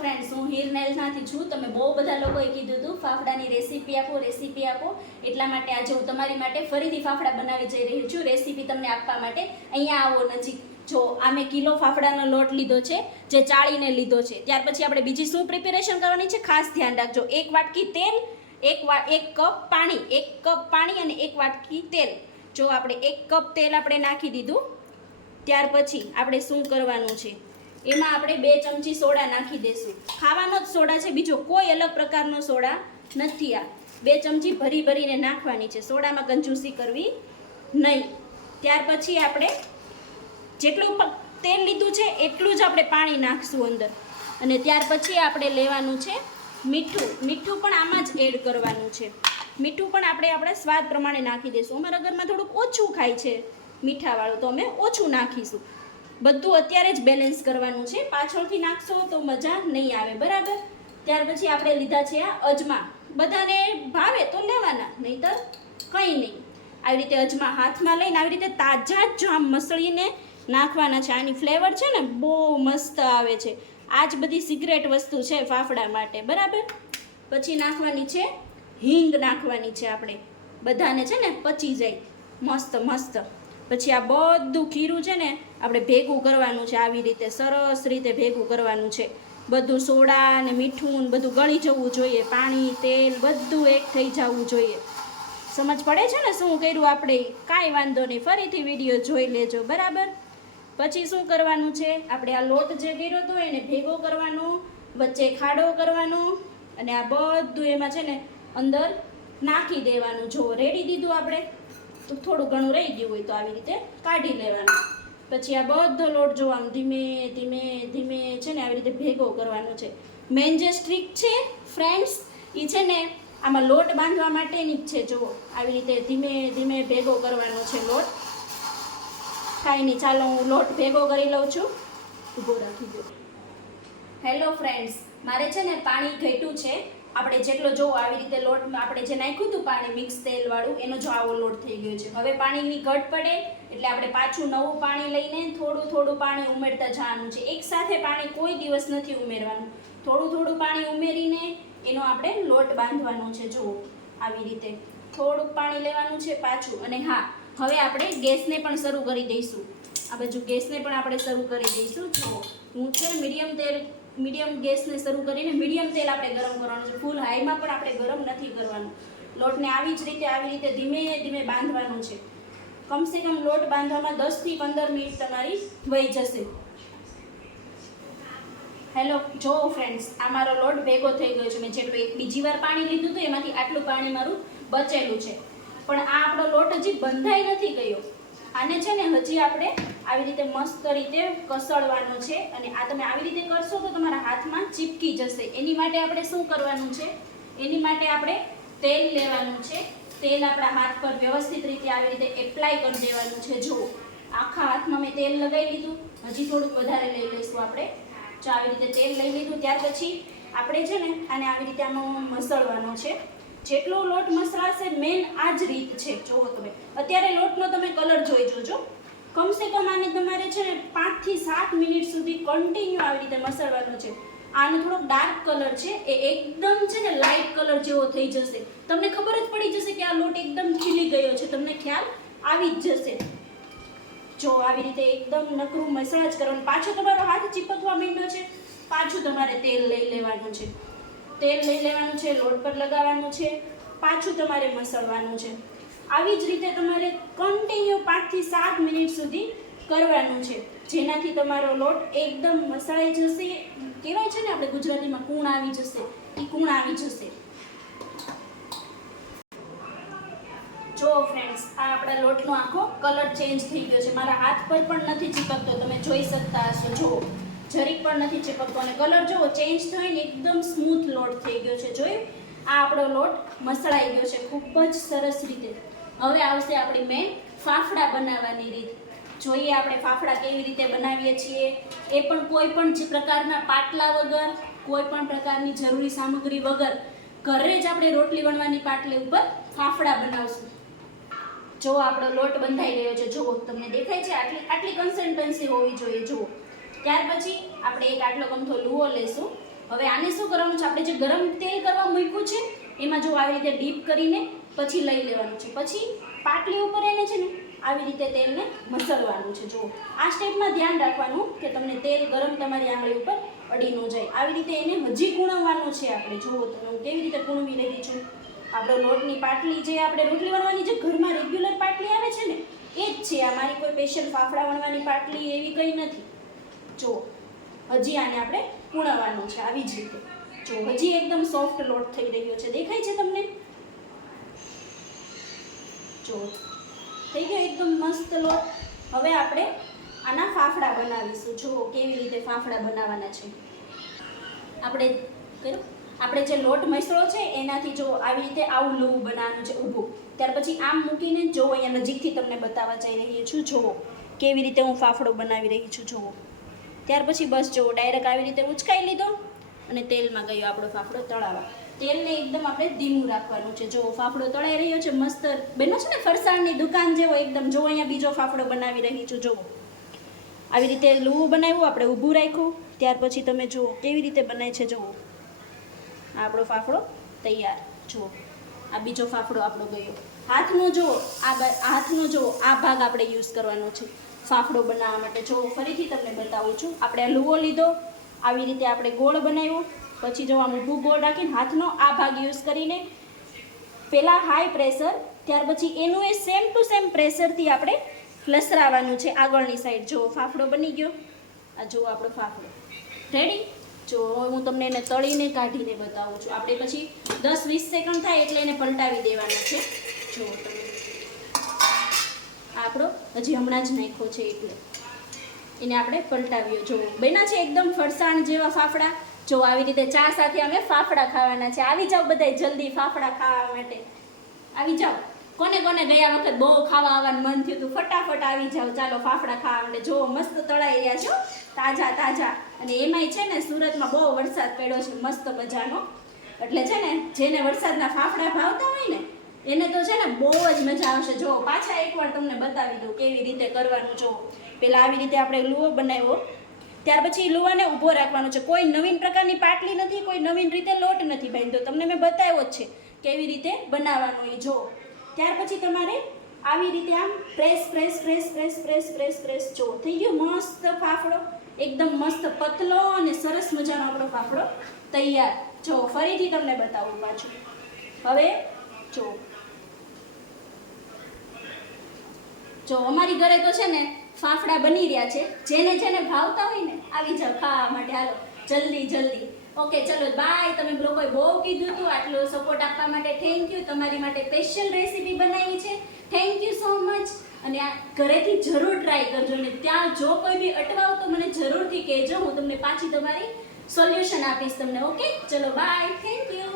Friends, હું હિરનેલમાંથી છું. તમે બહુ બધા લોકોએ કીધું હતું ફાફડાની રેસીપી આપો. એટલા માટે આજે હું તમારી માટે ફરીથી ફાફડા બનાવી જઈ રહી છું. રેસીપી તમને આપવા માટે અહીંયા આવો નજીક. જો આ મેં કિલો ફાફડાનો લોટ લીધો છે, જે ચાળીને લીધો છે. ત્યાર પછી આપણે બીજી શું પ્રિપેરેશન કરવાની છે, ખાસ ધ્યાન રાખજો. એક વાટકી તેલ, એક કપ પાણી અને એક વાટકી તેલ. જો આપણે 1 કપ તેલ આપણે નાખી દીધું. ત્યાર પછી આપણે શું કરવાનું છે, એમાં આપણે 2 ચમચી સોડા નાખી દઈશું. ખાવાનો જ સોડા છે, બીજો કોઈ અલગ પ્રકારનો સોડા નથી. આ 2 ચમચી ભરીને નાખવાની છે. સોડામાં કંજૂસી કરવી નહીં. ત્યાર પછી આપણે જેટલું તેલ લીધું છે એટલું જ આપણે પાણી નાખશું અંદર. અને ત્યાર પછી આપણે લેવાનું છે મીઠું પણ આમાં જ એડ કરવાનું છે. મીઠું પણ આપણે આપણા સ્વાદ પ્રમાણે નાખી દઈશું. અમારા ઘરમાં થોડુંક ઓછું ખાય છે મીઠાવાળું, તો અમે ઓછું નાખીશું. બધું અત્યારે જ બેલેન્સ કરવાનું છે, પાછળથી નાખશો તો મજા નહીં આવે, બરાબર. ત્યાર પછી આપણે લીધા છે આ અજમા. બધાને ભાવે તો લેવાના, નહીંતર કંઈ નહીં. આવી રીતે અજમા હાથમાં લઈને આવી રીતે તાજા જ આમ મસળીને નાખવાના છે. આની ફ્લેવર છે ને બહુ મસ્ત આવે છે. આ જ બધી સિક્રેટ વસ્તુ છે ફાફડા માટે, બરાબર. પછી નાખવાની છે હિંગ, નાખવાની છે આપણે, બધાને છે ને પચી જાય મસ્ત. પછી આ બધું ખીરું છે ને આપણે ભેગું કરવાનું છે. આવી રીતે સરસ રીતે ભેગું કરવાનું છે. બધું સોડા ને મીઠું ને બધું ગળી જવું જોઈએ. પાણી, તેલ બધું એક થઈ જવું જોઈએ. સમજ પડે છે ને શું કર્યું આપણે? કાંઈ વાંધો નહીં, ફરીથી વિડીયો જોઈ લેજો, બરાબર. પછી શું કરવાનું છે, આપણે આ લોટ જે કર્યો હતો એને ભેગો કરવાનો, વચ્ચે ખાડો કરવાનો અને આ બધું એમાં છે ને અંદર નાખી દેવાનું. જો રેડી દીધું આપણે, તો થોડું ઘણું રહી ગયું હોય તો આવી રીતે કાઢી લેવાનું. પછી આ બધો લોટ જો આમ ધીમે છે ને આવી રીતે ભેગો કરવાનો છે. મેઇન જે સ્ટ્રીક છે ફ્રેન્ડ્સ, એ છે ને આમાં લોટ બાંધવા માટેની જ છે. જુઓ આવી રીતે ધીમે ભેગો કરવાનો છે લોટ. કાંઈ નહીં, ચાલો હું લોટ ભેગો કરી લઉં છું. ઊભો રાખી દો. હેલો ફ્રેન્ડ્સ, મારે છે ને પાણી ઘટ્યું છે. આપણે જેટલો જો આવી રીતે લોટમાં આપણે જે નાખ્યું હતું પાણી મિક્સ તેલવાળું, એનો જો આવો લોટ થઈ ગયો છે. હવે પાણીની ઘટ પડે એટલે આપણે પાછું નવું પાણી લઈને થોડું પાણી ઉમેરતા જવાનું છે. એકસાથે પાણી કોઈ દિવસ નથી ઉમેરવાનું. થોડું પાણી ઉમેરીને એનો આપણે લોટ બાંધવાનો છે. જુઓ આવી રીતે થોડુંક પાણી લેવાનું છે પાછું. અને હા, હવે આપણે ગેસને પણ શરૂ કરી દઈશું. આ બાજુ ગેસને પણ આપણે શરૂ કરી દઈશું. જુઓ હું છે મીડિયમ ગેસને શરૂ કરીને મીડિયમ તેલ આપણે ગરમ કરવાનું છે. ફૂલ હાઈમાં પણ આપણે ગરમ નથી કરવાનું. લોટને આવી રીતે ધીમે બાંધવાનું છે. કમસે કમ લોટ બાંધવામાં 10 થી 15 મિનિટ તમારી વહી જશે. હેલો, જો ફ્રેન્ડ્સ, આ મારો લોટ ભેગો થઈ ગયો છે. મેં જેટલું બીજી વાર પાણી લીધું હતું એમાંથી આટલું પાણી મારું બચેલું છે. પણ આ આપણો લોટ હજી બંધાઈ નથી ગયો. આને છે ને હજી આપણે આવી રીતે મસ્ત રીતે કસળવાનો છે. અને આ તમે આવી રીતે કરશો તો તમારા હાથમાં ચીપકી જશે. એની માટે આપણે શું કરવાનું છે, એની માટે આપણે તેલ લેવાનું છે. તેલ આપણા હાથ પર વ્યવસ્થિત રીતે આવી રીતે એપ્લાય કરી દેવાનું છે. જો આખા હાથમાં મેં તેલ લગાવી લીધું. હજી થોડુંક વધારે લઈ લઈશું આપણે. જો આવી રીતે તેલ લઈ લીધું. ત્યાર પછી આપણે છે ને આને આવી રીતે આનો મસળવાનો છે. જેટલો લોટ મસળાશે, મેન આ જ રીત છે. જુઓ તમે અત્યારે લોટનો તમે કલર જોઈ જોજો. કમસે કમ આને તમારે છે ને 5 થી 7 મિનિટ સુધી કન્ટિન્યુ આવી રીતે મસળવાનો છે. આનો થોડોક ડાર્ક કલર છે, એ એકદમ છે ને લાઇટ કલર જેવો થઈ જશે. તમને ખબર જ પડી જશે કે આ લોટ એકદમ ખીલી ગયો છે. તમને ખ્યાલ આવી જ જશે. જો આવી રીતે એકદમ નકરું મસળા જ કરવાનું. પાછો તમારો હાથ ચીપકવા માંડ્યો છે, પાછું તમારે તેલ લઈ લેવાનું છે. લોટ પર લગાવવાનું છે, પાછું તમારે મસળવાનું છે. આવી જ રીતે તમારે કન્ટિન્યુ 5 થી 7 મિનિટ સુધી કરવાનું છે, જેનાથી તમારો લોટ એકદમ મસળાઈ જશે. કહેવાય છે ને આપણે ગુજરાતીમાં કૂણ આવી જશે, એ કૂણ આવી જશે. જો ફ્રેન્ડ્સ, આ આપણા લોટનો આખો કલર ચેન્જ થઈ ગયો છે. મારા હાથ પર પણ નથી ચીપકતો, તમે જોઈ શકતા હશો. જુઓ જરીક પણ નથી ચીપકતો. અને કલર જુઓ ચેન્જ થઈને એકદમ સ્મૂથ લોટ થઈ ગયો છે. જોયું, આ આપણો લોટ મસળાઈ ગયો છે ખૂબ જ સરસ રીતે. હવે આવશે આપણી મેન ફાફડા બનાવવાની રીત. જોઈએ આપણે ફાફડા કેવી રીતે બનાવીએ છીએ. એ પણ કોઈ પણ પ્રકારના પાટલા વગર, કોઈ પણ પ્રકારની જરૂરી સામગ્રી વગર ઘરે જ આપણે રોટલી વણવાની પાટલી ઉપર ફાફડા બનાવશું. જો આપણો લોટ બંધાઈ રહ્યો છે. જુઓ તમને દેખાય છે, આટલી કન્સિસ્ટન્સી હોવી જોઈએ. જુઓ ત્યાર પછી આપણે એક આટલો ગમથો લુઓ લેશું. હવે આને શું કરવાનું છે, આપણે જે ગરમ તેલ કરવા મૂક્યું છે એમાં જો આવી રીતે ડીપ કરીને પછી લઈ લેવાનું છે. પછી પાટલી ઉપર એને છે ને આવી રીતે તેલને મસળવાનું છે. જો આ સ્ટેપમાં ધ્યાન રાખવાનું કે તમને તેલ ગરમ તમારી આંગળી ઉપર અડી ન જાય. આવી રીતે એને હજી કૂણવવાનું છે આપણે. જુઓ તમે હું કેવી રીતે કૂણવી રહી છું. આપણો લોટની પાટલી જે આપણે રોટલી વણવાની જે ઘરમાં રેગ્યુલર પાટલી આવે છે ને એ જ છે. આ મારી કોઈ સ્પેશિયલ ફાફડા વણવાની પાટલી એવી કંઈ નથી. જો હજી આને આપણે કૂણવવાનું છે આવી જ રીતે. જો હજી એકદમ સોફ્ટ લોટ થઈ રહ્યો છે, દેખાય છે તમને? જો થઈ ગયો એકદમ મસ્ત લોટ. હવે આપણે આના ફાફડા બનાવીશું. જુઓ કેવી રીતે ફાફડા બનાવવાના છે. આપણે જે લોટ મસળો છે એનાથી જો આવી રીતે આવું લોવું બનાવવાનું છે ઊભું. ત્યાર પછી આમ મૂકીને જો અહીંયા નજીકથી તમને બતાવવા જઈ રહી છું. જુઓ કેવી રીતે હું ફાફડો બનાવી રહી છું. જુઓ ત્યાર પછી બસ જુઓ ડાયરેક્ટ આવી રીતે ઉચકાઈ લીધો અને તેલમાં ગયો આપણો ફાફડો તળાવા. તેલને એકદમ આપણે ધીમું રાખવાનું છે. જો ફાફડો તળાઈ રહ્યો છે મસ્ત બન્યો છે ને ફરસાણની દુકાન જેવો એકદમ. જો અહીંયા બીજો ફાફડો બનાવી રહી છું. જુઓ આવી રીતે લૂવું બનાવ્યું, આપણે ઊભું રાખ્યું. ત્યાર પછી તમે જુઓ કેવી રીતે બનાય છે. જુઓ આપણો ફાફડો તૈયાર. જુઓ આ બીજો ફાફડો આપણો ગયો. હાથનો જુઓ હાથનો જુઓ આ ભાગ આપણે યુઝ કરવાનો છે ફાફડો બનાવવા માટે. જો ફરીથી તમને બતાવું છું. આપણે આ લૂવો લીધો, આવી રીતે આપણે ગોળ બનાવ્યો. પછી જો આમ ઊભું ગોળ રાખીને હાથનો આ ભાગ યુઝ કરીને પહેલાં હાઈ પ્રેશર, ત્યાર પછી એનું એ સેમ ટુ સેમ પ્રેશરથી આપણે લસરાવાનું છે આગળની સાઈડ. જો ફાફડો બની ગયો. આ જુઓ આપણો ફાફડો રેડી. જો હું તમને એને તળીને કાઢીને બતાવું છું. આપણે પછી 10-20 સેકન્ડ થાય એટલે એને પલટાવી દેવાનો છે. જો તમે આપણો હજી હમણાં જ નાખ્યો છે એટલે એને આપણે પલટાવ્યો. જો બન્યા છે એકદમ ફરસાણ જેવા ફાફડા. જો આવી રીતે ચા સાથે અમે ફાફડા ખાવાના છે. આવી જાઓ બધાય જલ્દી ફાફડા ખાવા માટે આવી જાઓ. કોને કોને ગયા વખત બહુ ખાવા આવવાનું મન થયું હતું ફટાફટ આવી જાઓ. ચાલો ફાફડા ખાવા માટે. જો મસ્ત તળાઈ રહ્યા છો તાજા તાજા. અને એમાંય છે ને સુરતમાં બહુ વરસાદ પડ્યો છે મસ્ત મજાનો. એટલે છે ને જેને વરસાદના ફાફડા ભાવતા હોય ને એને તો છે ને બહુ જ મજા આવશે. જો પાછા એકવાર તમને બતાવી દઉં કેવી રીતે કરવાનું. જો પહેલાં આવી રીતે આપણે લૂવો બનાવ્યો, ત્યાર પછી લુવાને ઊભો રાખવાનો છે. કોઈ નવીન પ્રકારની પાટલી નથી, કોઈ નવીન રીતે લોટ નથી બાંધ્યો. તમને મેં બતાવ્યો જ છે કેવી રીતે બનાવવાનો એ. જો ત્યાર પછી તમારે આવી રીતે આમ press press press press press press press. જો થઈ ગયો મસ્ત ફાફડો એકદમ મસ્ત પતલો અને સરસ મજાનો આપણો ફાફડો તૈયાર. જો ફરીથી તમને બતાવું પાછું. હવે જો અમારી ઘરે તો છે ને ફાફડા બની રહ્યા છે. જેને જેને ભાવતા હોય ને આવી જાઓ ખાવા માટે. હાલો જલ્દી જલ્દી. ઓકે ચલો બાય. તમે લોકોએ બહુ કીધું હતું, આટલો સપોર્ટ આપવા માટે થેન્ક યુ. તમારી માટે સ્પેશિયલ રેસીપી બનાવી છે. Thank you so much. અને આ ઘરેથી જરૂર ટ્રાય કરજો. ને ત્યાં જો કોઈ બી અટવાવ તો મને જરૂરથી કહેજો. હું તમને પાછી તમારી સોલ્યુશન આપીશ તમને. ઓકે ચલો બાય. Thank you.